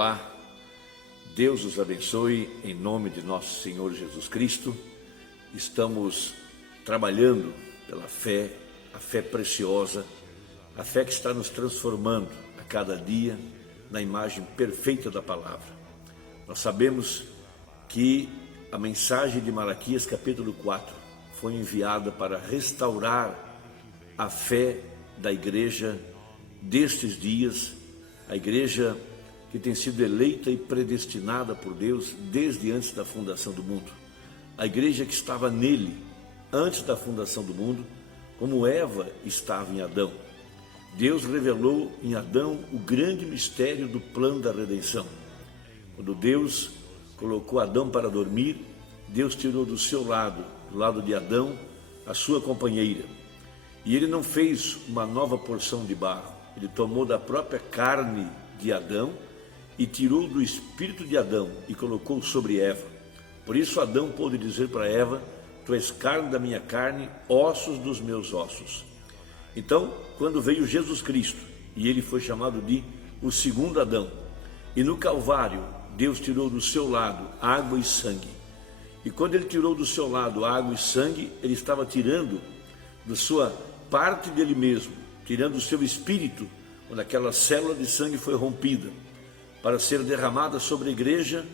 Olá, Deus os abençoe em nome de nosso Senhor Jesus Cristo. Estamos trabalhando pela fé, a fé preciosa, a fé que está nos transformando a cada dia na imagem perfeita da palavra. Nós sabemos que a mensagem de Malaquias capítulo 4 foi enviada para restaurar a fé da igreja destes dias, a igreja que tem sido eleita e predestinada por Deus desde antes da fundação do mundo. A igreja que estava nele antes da fundação do mundo, como Eva estava em Adão. Deus revelou em Adão o grande mistério do plano da redenção. Quando Deus colocou Adão para dormir, Deus tirou do seu lado, do lado de Adão, a sua companheira. E ele não fez uma nova porção de barro, ele tomou da própria carne de Adão e tirou do espírito de Adão e colocou sobre Eva. Por isso Adão pôde dizer para Eva: tu és carne da minha carne, ossos dos meus ossos. Então, quando veio Jesus Cristo, e ele foi chamado de o segundo Adão, e no Calvário Deus tirou do seu lado água e sangue. E quando ele tirou do seu lado água e sangue, ele estava tirando da sua parte dele mesmo, tirando o seu espírito, quando aquela célula de sangue foi rompida, para ser derramada sobre a igreja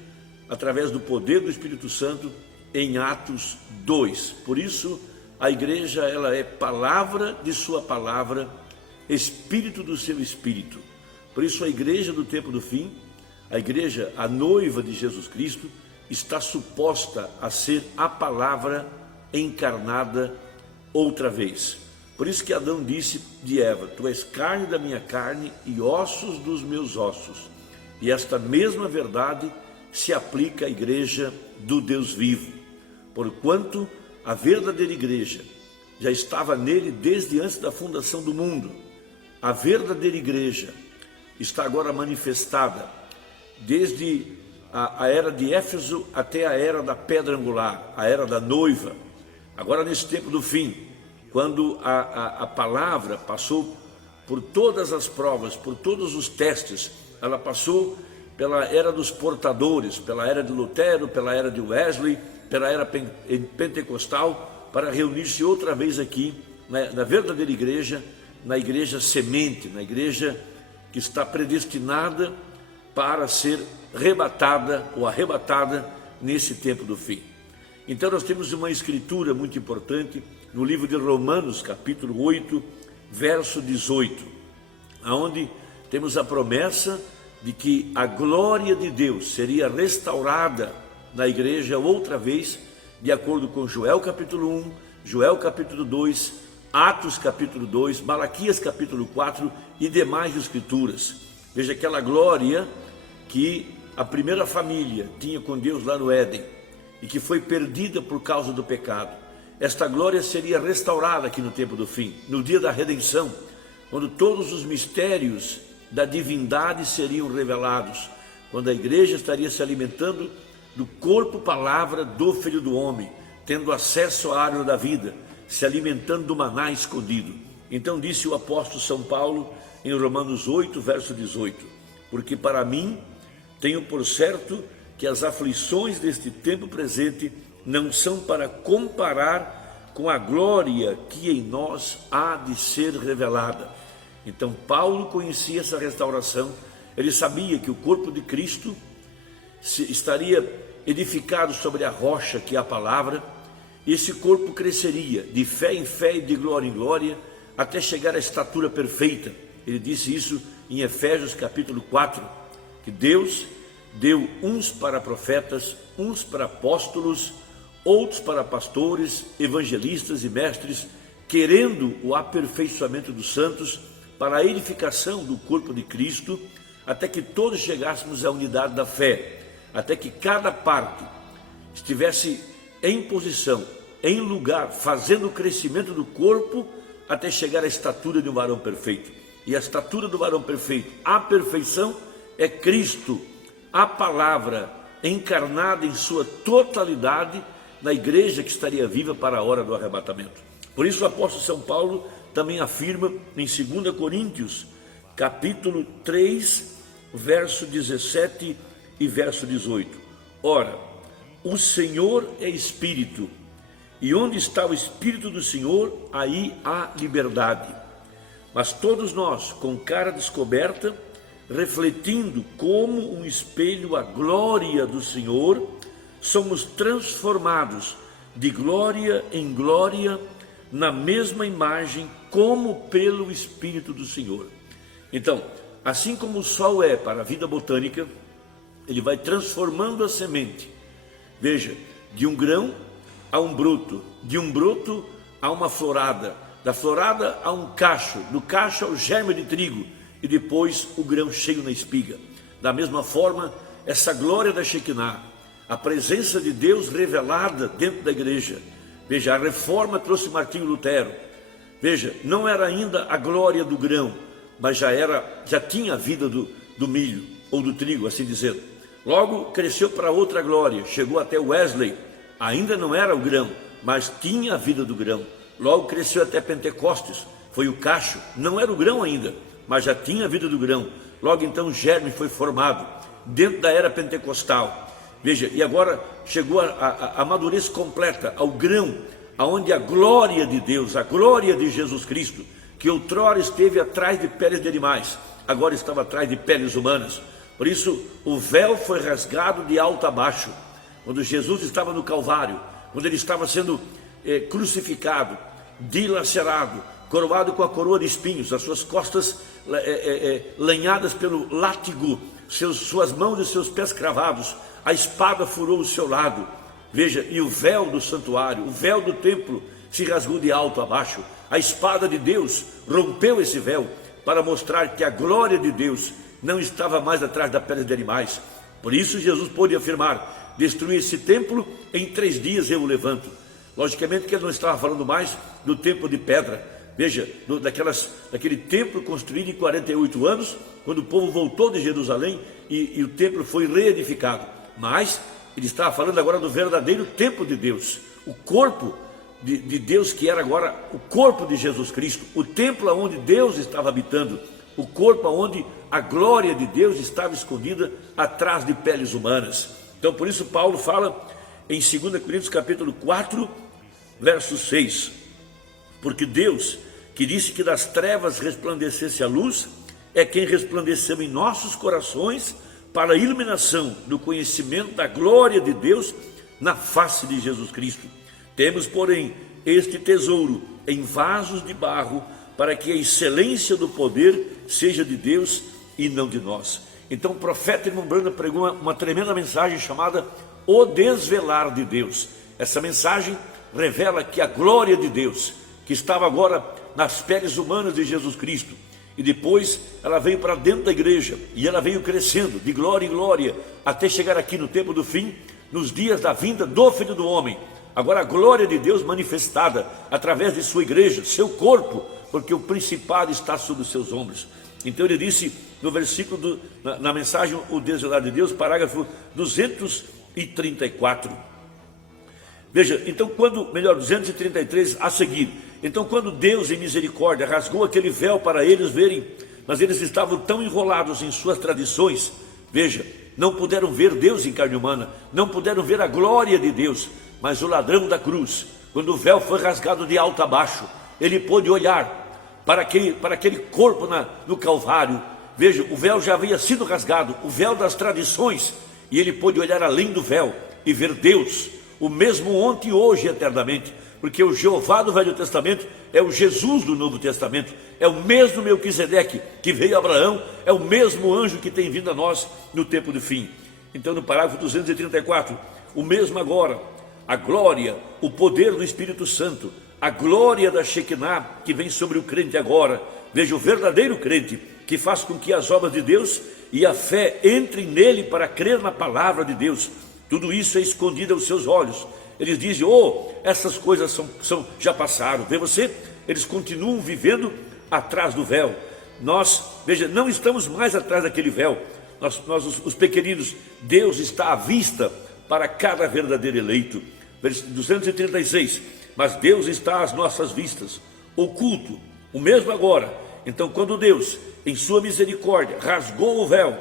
através do poder do Espírito Santo em Atos 2. Por isso a igreja, ela é palavra de sua palavra, espírito do seu espírito. Por isso a igreja do tempo do fim, a igreja, a noiva de Jesus Cristo, está suposta a ser a palavra encarnada outra vez. Por isso que Adão disse de Eva: tu és carne da minha carne e ossos dos meus ossos. E esta mesma verdade se aplica à igreja do Deus vivo, porquanto a verdadeira igreja já estava nele desde antes da fundação do mundo. A verdadeira igreja está agora manifestada desde a era de Éfeso até a era da pedra angular, a era da noiva. Agora, nesse tempo do fim, quando a palavra passou por todas as provas, por todos os testes, ela passou pela era dos portadores, pela era de Lutero, pela era de Wesley, pela era pentecostal, para reunir-se outra vez aqui na verdadeira igreja, na igreja semente, na igreja que está predestinada para ser arrebatada nesse tempo do fim. Então nós temos uma escritura muito importante no livro de Romanos, capítulo 8, verso 18, onde temos a promessa de que a glória de Deus seria restaurada na igreja outra vez, de acordo com Joel capítulo 1, Joel capítulo 2, Atos capítulo 2, Malaquias capítulo 4 e demais escrituras. Veja aquela glória que a primeira família tinha com Deus lá no Éden e que foi perdida por causa do pecado. Esta glória seria restaurada aqui no tempo do fim, no dia da redenção, quando todos os mistérios da divindade seriam revelados, quando a igreja estaria se alimentando do corpo palavra do Filho do Homem, tendo acesso à árvore da vida, se alimentando do maná escondido. Então disse o apóstolo São Paulo em Romanos 8, verso 18: porque para mim tenho por certo que as aflições deste tempo presente não são para comparar com a glória que em nós há de ser revelada. Então Paulo conhecia essa restauração, ele sabia que o corpo de Cristo estaria edificado sobre a rocha que é a palavra, e esse corpo cresceria de fé em fé e de glória em glória, até chegar à estatura perfeita. Ele disse isso em Efésios capítulo 4, que Deus deu uns para profetas, uns para apóstolos, outros para pastores, evangelistas e mestres, querendo o aperfeiçoamento dos santos, para a edificação do corpo de Cristo, até que todos chegássemos à unidade da fé, até que cada parte estivesse em posição, em lugar, fazendo o crescimento do corpo, até chegar à estatura de um varão perfeito. E a estatura do varão perfeito, a perfeição, é Cristo, a palavra encarnada em sua totalidade na igreja que estaria viva para a hora do arrebatamento. Por isso o apóstolo São Paulo também afirma em 2 Coríntios, capítulo 3, verso 17 e verso 18. Ora, o Senhor é Espírito, e onde está o Espírito do Senhor, aí há liberdade. Mas todos nós, com cara descoberta, refletindo como um espelho a glória do Senhor, somos transformados de glória em glória na mesma imagem, como pelo Espírito do Senhor. Então, assim como o sol é para a vida botânica, ele vai transformando a semente. Veja, de um grão a um broto, de um broto a uma florada, da florada a um cacho, do cacho ao germe de trigo, e depois o grão cheio na espiga. Da mesma forma, essa glória da Shekinah, a presença de Deus revelada dentro da igreja. Veja, a reforma trouxe Martinho Lutero. Veja, não era ainda a glória do grão, mas já tinha a vida do milho, ou do trigo, assim dizendo. Logo cresceu para outra glória, chegou até Wesley, ainda não era o grão, mas tinha a vida do grão. Logo cresceu até Pentecostes, foi o cacho, não era o grão ainda, mas já tinha a vida do grão. Logo então o germe foi formado dentro da era pentecostal. Veja, e agora chegou a madurez completa, ao grão, aonde a glória de Deus, a glória de Jesus Cristo, que outrora esteve atrás de peles de animais, agora estava atrás de peles humanas. Por isso o véu foi rasgado de alto a baixo, quando Jesus estava no Calvário, quando ele estava sendo crucificado, dilacerado, coroado com a coroa de espinhos, as suas costas lenhadas pelo látigo, suas mãos e seus pés cravados, a espada furou o seu lado. Veja, e o véu do santuário, o véu do templo se rasgou de alto a baixo. A espada de Deus rompeu esse véu para mostrar que a glória de Deus não estava mais atrás da pele de animais. Por isso Jesus pôde afirmar: destruir esse templo, em 3 dias eu o levanto. Logicamente que ele não estava falando mais do templo de pedra. Veja, daquele templo construído em 48 anos, quando o povo voltou de Jerusalém e o templo foi reedificado. Mas ele estava falando agora do verdadeiro templo de Deus, o corpo de Deus, que era agora o corpo de Jesus Cristo, o templo onde Deus estava habitando, o corpo onde a glória de Deus estava escondida atrás de peles humanas. Então por isso Paulo fala em 2 Coríntios capítulo 4, verso 6, porque Deus, que disse que das trevas resplandecesse a luz, é quem resplandeceu em nossos corações para a iluminação do conhecimento da glória de Deus na face de Jesus Cristo. Temos, porém, este tesouro em vasos de barro, para que a excelência do poder seja de Deus e não de nós. Então o profeta irmão Branda pregou uma tremenda mensagem chamada O Desvelar de Deus. Essa mensagem revela que a glória de Deus, que estava agora nas peles humanas de Jesus Cristo, e depois ela veio para dentro da igreja, e ela veio crescendo de glória em glória, até chegar aqui no tempo do fim, nos dias da vinda do Filho do Homem. Agora a glória de Deus manifestada através de sua igreja, seu corpo, porque o principado está sobre os seus ombros. Então ele disse no versículo, na mensagem O Desvelar de Deus, parágrafo 234. Veja, então 233 a seguir. Então quando Deus em misericórdia rasgou aquele véu para eles verem, mas eles estavam tão enrolados em suas tradições, veja, não puderam ver Deus em carne humana, não puderam ver a glória de Deus, mas o ladrão da cruz, quando o véu foi rasgado de alto a baixo, ele pôde olhar para aquele corpo no Calvário. Veja, o véu já havia sido rasgado, o véu das tradições, e ele pôde olhar além do véu e ver Deus, o mesmo ontem, hoje e eternamente, porque o Jeová do Velho Testamento é o Jesus do Novo Testamento, é o mesmo Melquisedeque que veio a Abraão, é o mesmo anjo que tem vindo a nós no tempo do fim. Então no parágrafo 234, o mesmo agora, a glória, o poder do Espírito Santo, a glória da Shekinah que vem sobre o crente agora. Veja, o verdadeiro crente que faz com que as obras de Deus e a fé entrem nele para crer na palavra de Deus. Tudo isso é escondido aos seus olhos. Eles dizem: essas coisas já passaram. Vê você? Eles continuam vivendo atrás do véu. Nós, veja, não estamos mais atrás daquele véu. Nós os pequeninos, Deus está à vista para cada verdadeiro eleito. Versículo 236, mas Deus está às nossas vistas, oculto, o mesmo agora. Então quando Deus, em sua misericórdia, rasgou o véu,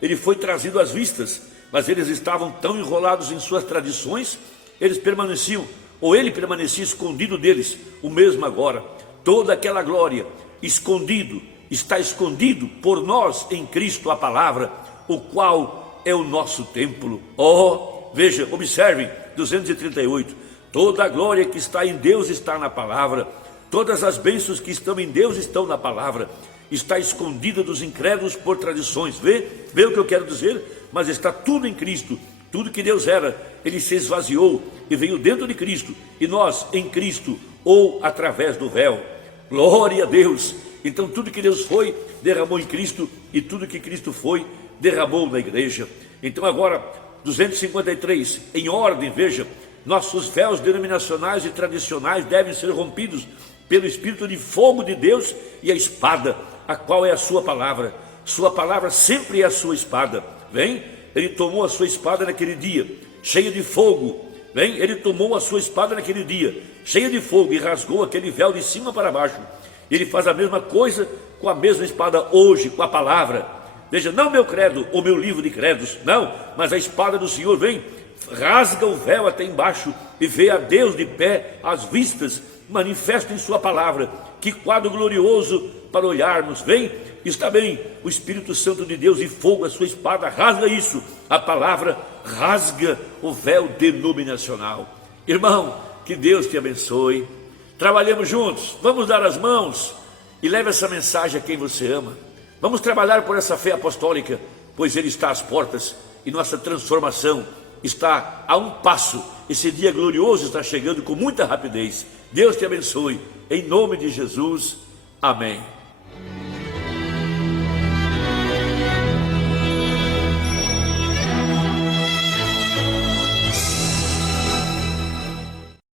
ele foi trazido às vistas, mas eles estavam tão enrolados em suas tradições, eles permaneciam, ou ele permanecia escondido deles, o mesmo agora. Toda aquela glória, escondido, está escondido por nós em Cristo a palavra, o qual é o nosso templo. Oh, veja, observem, 238, toda a glória que está em Deus está na palavra, todas as bênçãos que estão em Deus estão na palavra, está escondida dos incrédulos por tradições. Vê o que eu quero dizer? Mas está tudo em Cristo. Tudo que Deus era, ele se esvaziou e veio dentro de Cristo, e nós em Cristo, ou através do véu. Glória a Deus! Então tudo que Deus foi, derramou em Cristo, e tudo que Cristo foi, derramou na igreja. Então agora, 253, em ordem, veja, nossos véus denominacionais e tradicionais devem ser rompidos pelo Espírito de fogo de Deus e a espada, a qual é a sua palavra. Sua palavra sempre é a sua espada. Vem, ele tomou a sua espada naquele dia, cheia de fogo. Vem, ele tomou a sua espada naquele dia, cheia de fogo, e rasgou aquele véu de cima para baixo. Ele faz a mesma coisa com a mesma espada hoje, com a palavra. Veja, não meu credo, ou meu livro de credos, não, mas a espada do Senhor vem, rasga o véu até embaixo e vê a Deus de pé às vistas, manifesta em sua palavra. Que quadro glorioso para olharmos. Vem, está bem, o Espírito Santo de Deus e fogo, a sua espada, rasga isso. A palavra rasga o véu denominacional. Irmão, que Deus te abençoe. Trabalhemos juntos, vamos dar as mãos e leve essa mensagem a quem você ama. Vamos trabalhar por essa fé apostólica, pois ele está às portas e nossa transformação está a um passo. Esse dia glorioso está chegando com muita rapidez. Deus te abençoe, em nome de Jesus, amém.